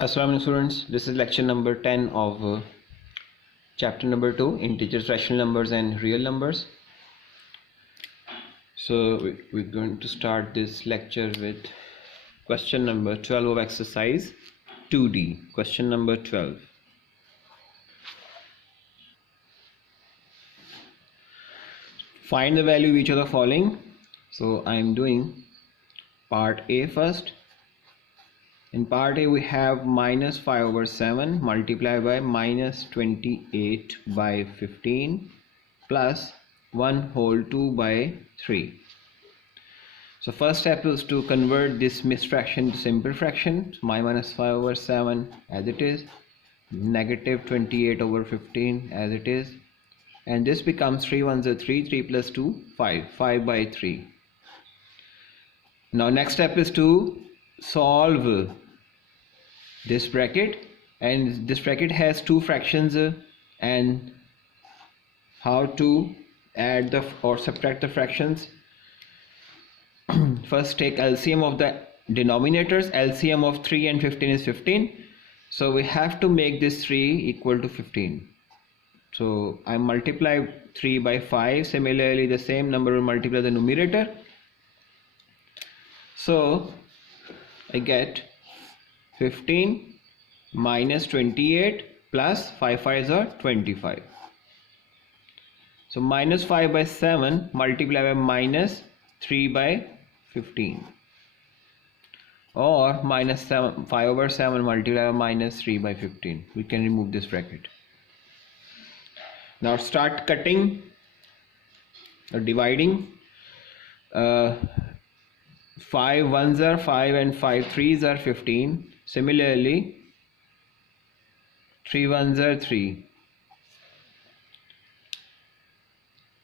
Assalamu alaikum students, this is lecture number 10 of chapter number 2, integers, rational numbers and real numbers. So we're going to start this lecture with question number 12 of exercise 2D. Question number 12. Find the value of each of the following. So I am doing part A first. In part A we have minus 5 over 7 multiplied by minus 28 by 15 plus 1 whole 2 by 3. So first step is to convert this mixed fraction to simple fraction. So my minus 5 over 7 as it is, negative 28 over 15 as it is, and this becomes 3 ones are 3, 3 plus 2, 5 by 3. Now next step is to solve this bracket, and this bracket has two fractions and how to add the or subtract the fractions. First take LCM of the denominators. LCM of 3 and 15 is 15, so we have to make this 3 equal to 15. So I multiply 3 by 5. Similarly the same number will multiply the numerator. So I get 15 minus 28 plus 5 5s are 25. So minus 5 by 7 multiplied by minus 3 by 15, or minus 5 over 7 multiplied by minus 3 by 15. We can remove this bracket. Now start cutting or dividing. 5 ones are 5 and 5 threes are 15. Similarly 3 ones are 3.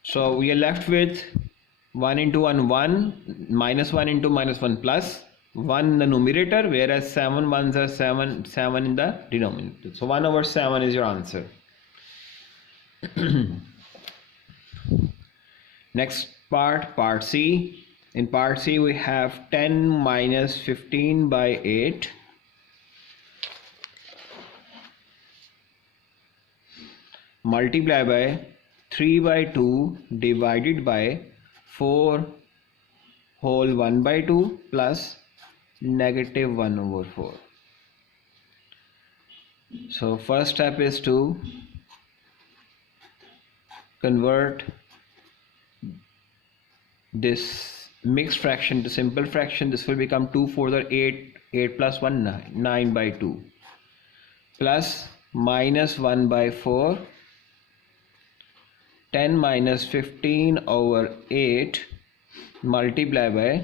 So we are left with 1 into 1 1, minus 1 into minus 1 plus 1 in the numerator, whereas 7 ones are 7 in the denominator. So 1 over 7 is your answer. Next part C. In part C we have 10 minus 15 by 8 multiplied by 3 by 2 divided by 4 whole 1 by 2 plus negative 1 over 4. So first step is to convert this mixed fraction to simple fraction. This will become 2 4s are 8, 8 plus 1 9, 9 by 2 plus minus 1 by 4, 10 minus 15 over 8 multiply by,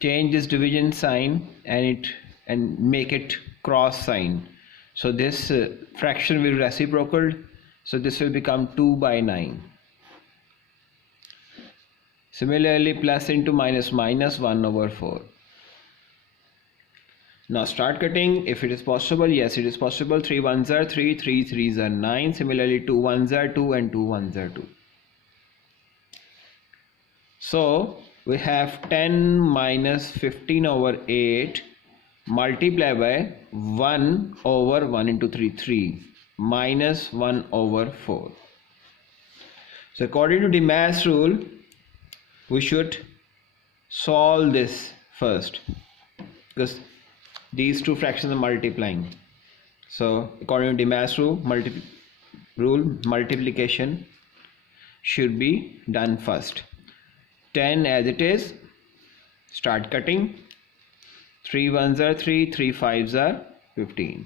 change this division sign and make it cross sign. So this fraction will reciprocal, so this will become 2 by 9. Similarly plus into minus minus 1 over 4. Now start cutting if it is possible. Yes, it is possible. 3 ones are 3, 3 threes are 9. Similarly 2 ones are 2 and 2 ones are 2. So we have 10 minus 15 over 8 multiplied by 1 over 1 into 3, 3 minus 1 over 4. So according to the mass rule, we should solve this first because these two fractions are multiplying. So according to the mass rule, multiplication should be done first. 10 as it is, start cutting. 3 ones are 3, 3 5s are 15.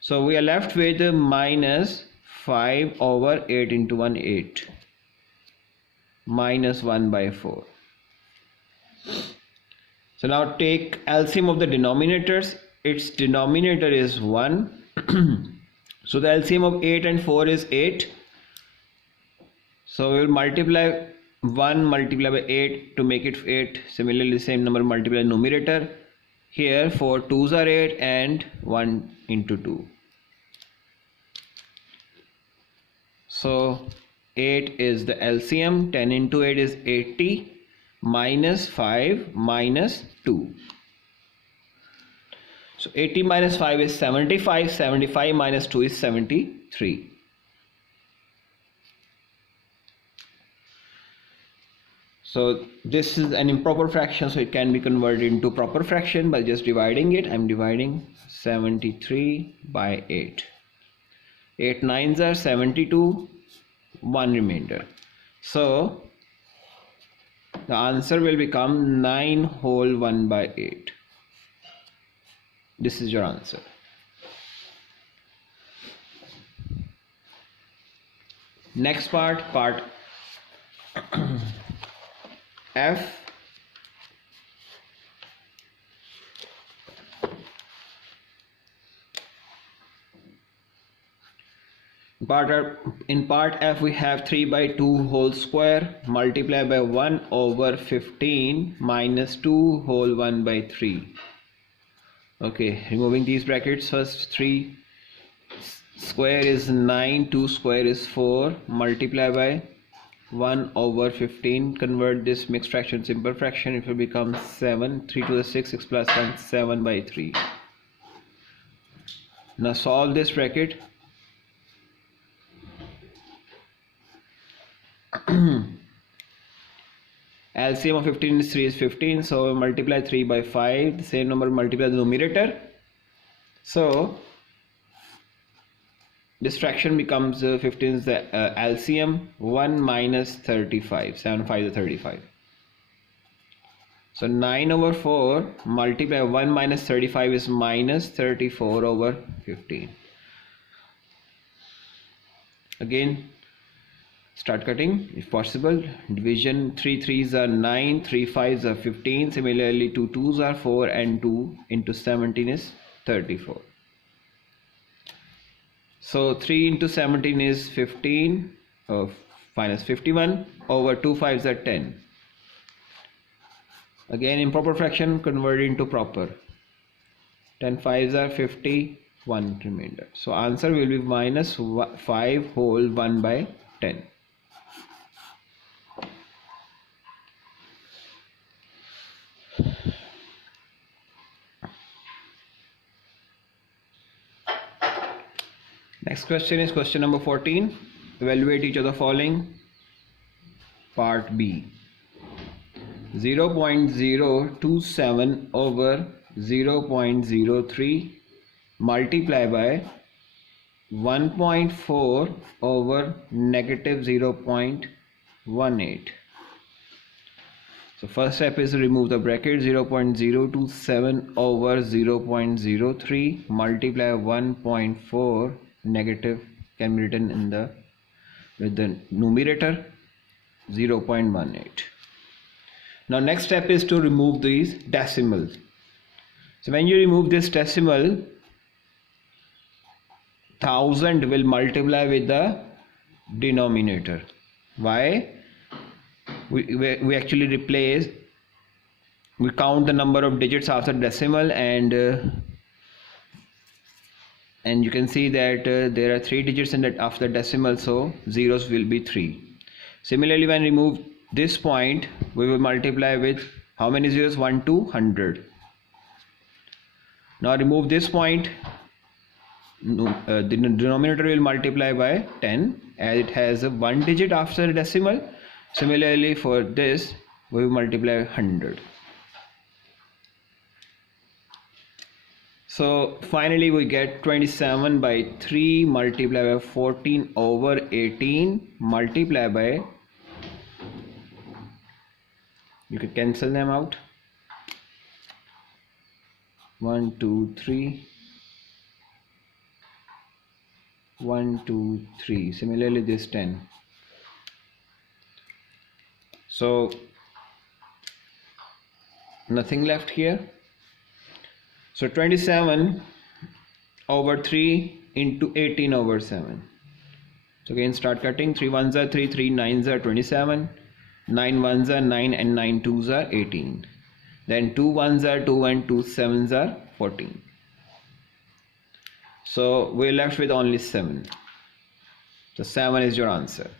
So we are left with minus 5 over 8 into 1 8 minus 1 by 4. So now take LCM of the denominators. Its denominator is 1. So the LCM of 8 and 4 is 8. So we will multiply 1 multiply by 8 to make it 8. Similarly same number multiply numerator. Here 4 2s are 8 and 1 into 2. So 8 is the LCM. 10 into 8 is 80 minus 5 minus 2. So 80 minus 5 is 75. 75 minus 2 is 73. So this is an improper fraction, so it can be converted into proper fraction by just dividing it. I'm dividing 73 by 8. 8 nines are 72, 1 remainder. So the answer will become 9 whole 1 by 8. This is your answer. Next part F. In part F we have 3 by 2 whole square multiplied by 1 over 15 minus 2 whole 1 by 3. Okay, removing these brackets first. 3 square is 9, 2 square is 4, multiply by 1 over 15. Convert this mixed fraction simple fraction, it will become 7. 3 to the 6, 6 plus 1, 7 by 3. Now solve this bracket. LCM of 15 is 3 is 15, so multiply 3 by 5, the same number multiply the numerator. So this fraction becomes 15 is the LCM. 1 minus 35, 7 5 is 35. So 9 over 4 multiply 1 minus 35 is minus 34 over 15. Again start cutting if possible. Division, 3 3s are 9, 3 5s are 15. Similarly 2 2s are 4 and 2 into 17 is 34. So 3 into 17 is 15 minus 51 over 2 5s are 10. Again improper fraction converted into proper. 10 5s are 50, 1 remainder. So answer will be minus 5 whole 1 by 10. Next question is question number 14. Evaluate each of the following. Part B. 0.027 over 0.03 multiply by 1.4 over negative 0.18. So first step is to remove the bracket. 0.027 over 0.03 multiply 1.4 negative can be written in the with the numerator 0.18. Now next step is to remove these decimals. So when you remove this decimal, 1000 will multiply with the denominator. Why? We actually replace, we count the number of digits after decimal, and you can see that there are 3 digits in that after decimal, so zeros will be 3. Similarly, when we remove this point, we will multiply with how many zeros? 1 to 100. Now remove this point, the denominator will multiply by 10 as it has a 1 digit after decimal. Similarly for this we will multiply 100. So finally we get 27 by 3 multiply by 14 over 18 multiply by, you can cancel them out, 1 2 3, 1 2 3. Similarly this 10. So nothing left here. So 27 over 3 into 18 over 7. So again start cutting. 3 1s are 3, 3 9s are 27, 9 1s are 9 and 9 2s are 18. Then 2 1s are 2 and 2 7s are 14. So we're left with only 7. So 7 is your answer.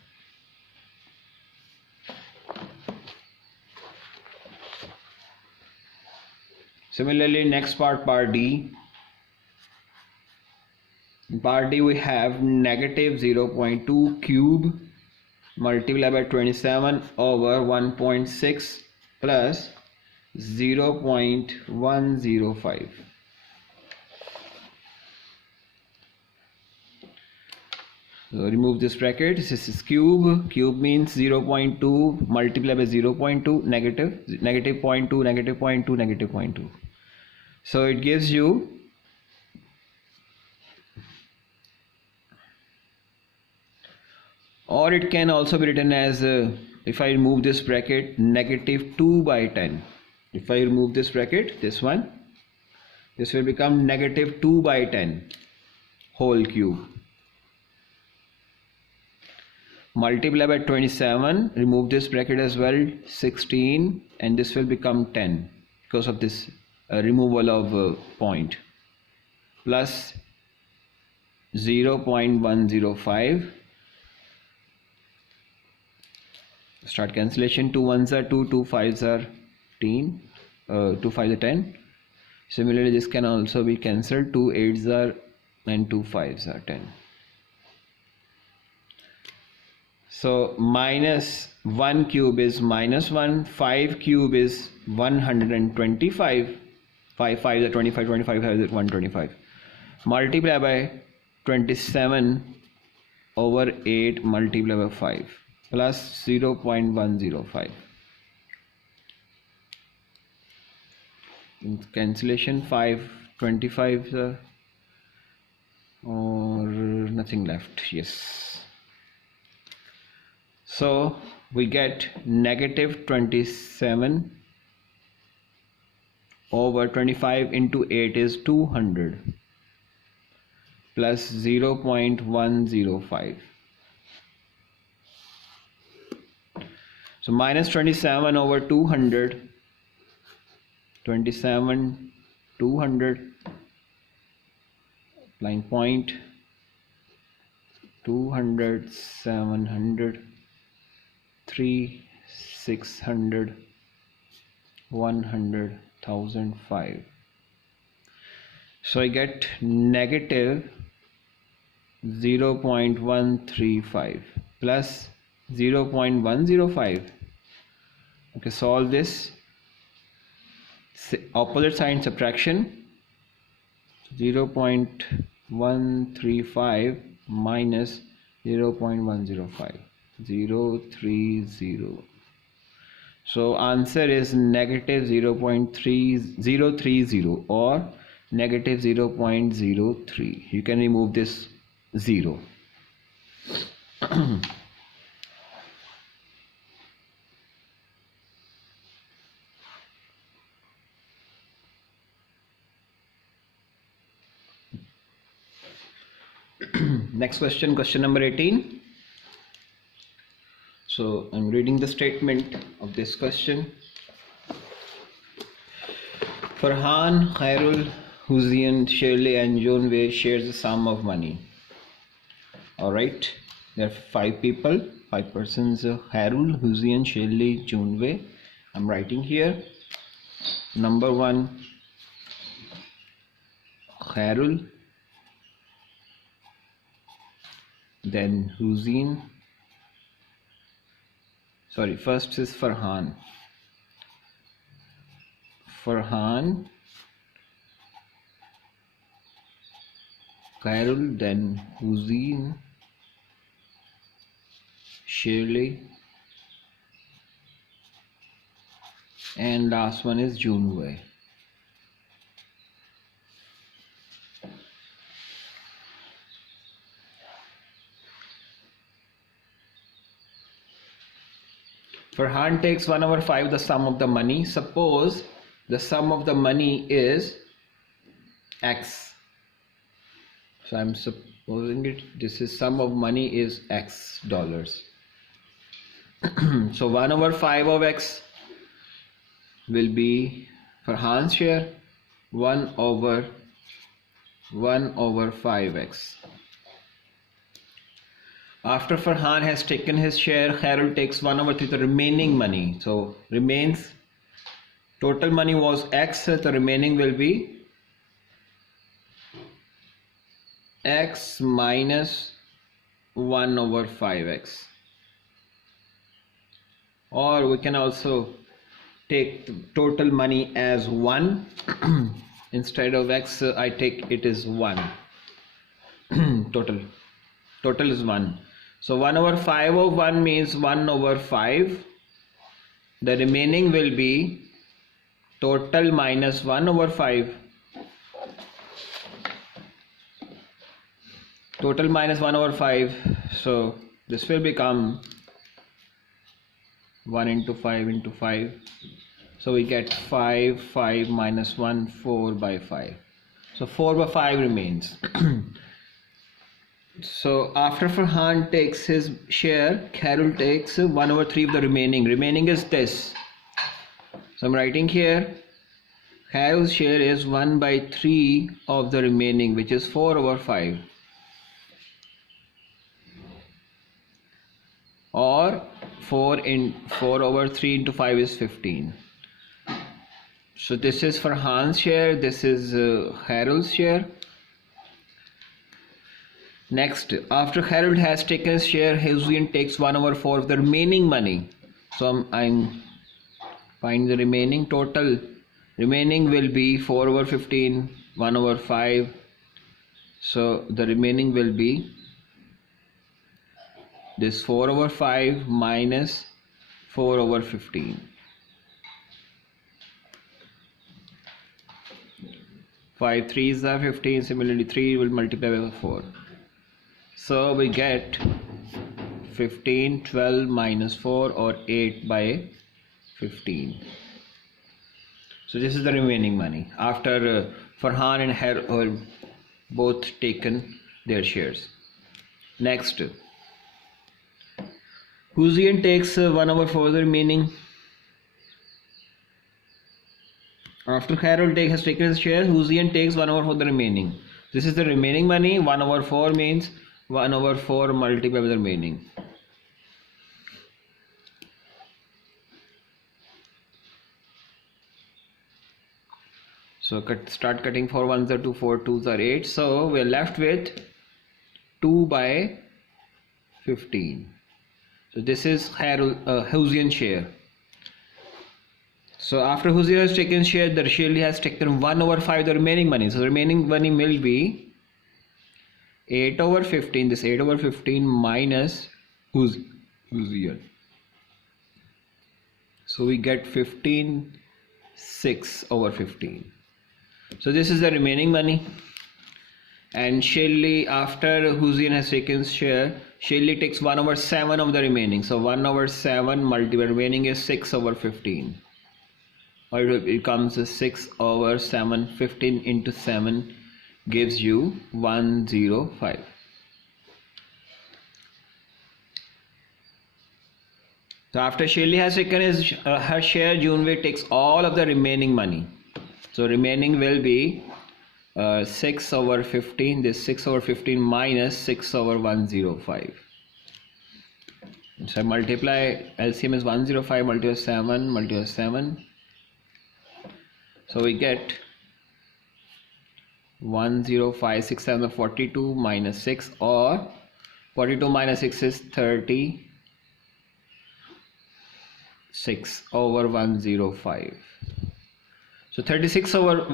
Similarly, next part D. In part D we have negative 0.2 cube multiplied by 27 over 1.6 plus 0.105. So remove this bracket. This is cube. Cube means 0.2 multiplied by 0.2, negative 0.2, negative 0.2, negative 0.2. So it gives you or it can also be written as if I remove this bracket, negative 2 by 10. If I remove this bracket, this one, this will become negative 2 by 10 whole cube. Multiply by 27, remove this bracket as well, 16, and this will become 10 because of this removal of point, plus 0.105. Start cancellation. 2 1s are 2, 2 5s are 10, 2 5s are 10. Similarly, this can also be cancelled. 2 8s are and 2 5s are 10. So minus 1 cube is minus 1, 5 cube is 125, 5 5s are 25, 25 5s are 125. Multiply by 27 over 8 multiply by 5 plus 0.105. Cancellation, 5 25 or nothing left. Yes. So we get negative 27 over 25 into 8 is 200 plus 0.105. So minus 27 over 200, 27, 200, line point, 200, 700, 3, 600, 100, 1005. So I get negative 0.135 plus 0.105. Okay, solve this. Opposite sign subtraction. 0.135 minus 0.105. 030. So answer is negative 0.3030 or negative 0.03. You can remove this 0. Next question, question number 18. So I'm reading the statement of this question. Farhan, Khairul, Hussein, Shirley and Jonwe shares the sum of money. Alright, there are 5 people, 5 persons, Khairul, Hussein, Shirley, Jonwe. I'm writing here. Number 1, Khairul, then Hussein. Sorry, first is Farhan. Farhan, Khairul, then Hussein, Shirley, and last one is Junwei. Farhan takes 1 over 5 the sum of the money. Suppose the sum of the money is X. So I'm supposing this is sum of money is X dollars. So 1 over 5 of X will be Farhan's share, 1 over 5x. After Farhan has taken his share, Khairul takes 1 over 3, the remaining money. So remains, total money was X, the remaining will be x minus 1 over 5x, or we can also take the total money as 1. Instead of x, I take it is 1. total is 1. So 1 over 5 of 1 means 1 over 5. The remaining will be total minus 1 over 5. Total minus 1 over 5. So this will become 1 into 5 into 5. So we get 5, 5 minus 1, 4 by 5. So 4 by 5 remains. So after Farhan takes his share, Carol takes 1 over 3 of the remaining. Remaining is this. So I'm writing here, Carol's share is 1 by 3 of the remaining, which is 4 over 5. Or 4 over 3 into 5 is 15. So this is Farhan's share, this is Harold's share. Next, after Harold has taken his share, Hussein takes 1 over 4 of the remaining money. So I'm finding the remaining total. Remaining will be 4 over 15, 1 over 5. So the remaining will be this 4 over 5 minus 4 over 15. 5 3s are 15, similarly 3 will multiply by 4. So we get 15, 12 minus 4 or 8 by 15. So this is the remaining money after Farhan and Harold both taken their shares. Next, Hussein takes 1 over 4 the remaining. After Harold has taken his share, Hussein takes 1 over 4 the remaining. This is the remaining money. 1 over 4 means 1 over 4 multiplied by the remaining. So start cutting. 4 1s are 2, 4 2s are 8. So we are left with 2 by 15. So this is Hussein share. So after Hussein has taken share, the Shirley has taken 1 over 5 the remaining money. So the remaining money will be 8 over 15. This 8 over 15 minus Hussein. So we get 15, 6 over 15. So this is the remaining money. And Shirley, after Hussein has taken share, Shirley takes 1 over 7 of the remaining. So 1 over 7 multiplied remaining is 6 over 15. Or it becomes 6 over 7. 15 into 7 gives you 105. So after Shirley has taken her share, Junwei takes all of the remaining money. So remaining will be 6 over 15. This 6 over 15 minus 6 over 105. So I multiply, LCM is 105 multiplied 7 multiplied 7. So we get 105, 6 7 42 minus 6, or 42 minus 6 is 36 over 105. So 36 over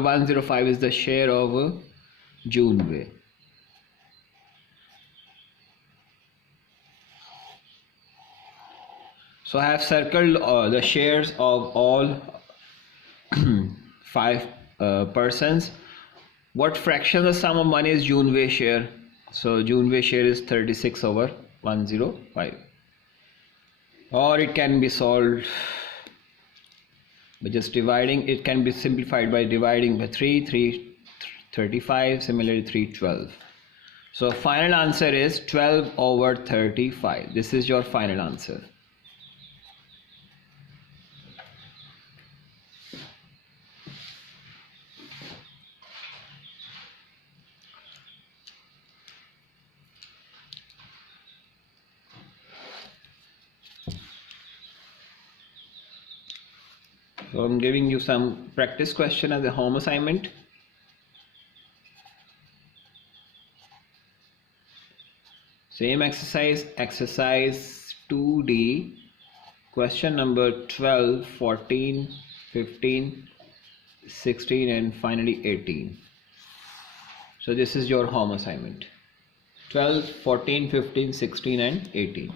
105 is the share of Junwei. So I have circled the shares of all 5 persons. What fraction of the sum of money is Junwei share? So Junwei share is 36 over 105. Or it can be solved by just dividing. It can be simplified by dividing by 3, 35, similarly 3, 12. So final answer is 12 over 35. This is your final answer. So I'm giving you some practice question as a home assignment. Same exercise 2D, question number 12, 14, 15, 16 and finally 18. So this is your home assignment. 12, 14, 15, 16 and 18.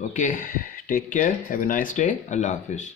Okay, take care, have a nice day. Allah Hafiz.